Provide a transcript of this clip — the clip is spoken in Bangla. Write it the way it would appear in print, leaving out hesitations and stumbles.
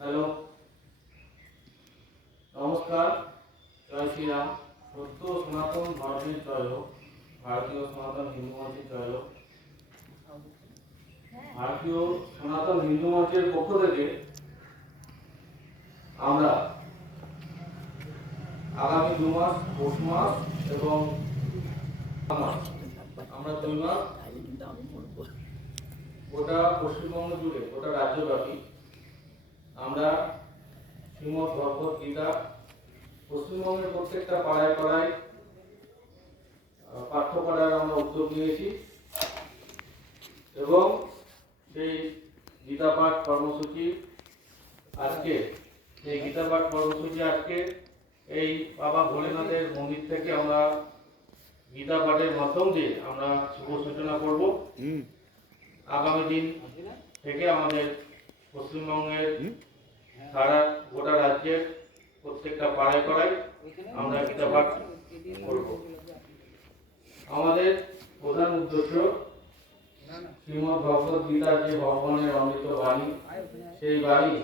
হ্যালো, নমস্কার। জয় শ্রীরাম। সত্য সনাতন ধর্মের জয় হোক। ভারতীয় সনাতন হিন্দু মঞ্চের জয় হোক। ভারতীয় সনাতন হিন্দু মঞ্চের পক্ষ থেকে আমরা আগামী 2 মাস, পৌষ মাস এবং আমরা 2 মাস গোটা পশ্চিমবঙ্গ জুড়ে, গোটা রাজ্যব্যাপী আমরা শ্রীমদ্ ভগবত গীতা পশ্চিমবঙ্গের প্রত্যেকটা পাড়ায় পাড়ায় পাঠ্য করার আমরা উদ্যোগ নিয়েছি এবং সেই গীতা পাঠ কর্মসূচি আজকে এই বাবা ভোলেনাথের মন্দির থেকে আমরা গীতা পাঠের মাধ্যম দিয়ে আমরা শুভ সূচনা করব। আগামী দিন থেকে আমাদের পশ্চিমবঙ্গের সারা গোটা রাজ্যের প্রত্যেকটা পাড়ায় পাড়ায় আমরা গীতা পাঠ করব। আমাদের প্রধান উদ্দেশ্য শ্রীমদ্ ভগবত গীতার যে ভগবানের অমৃত বাণী, সেই বাণী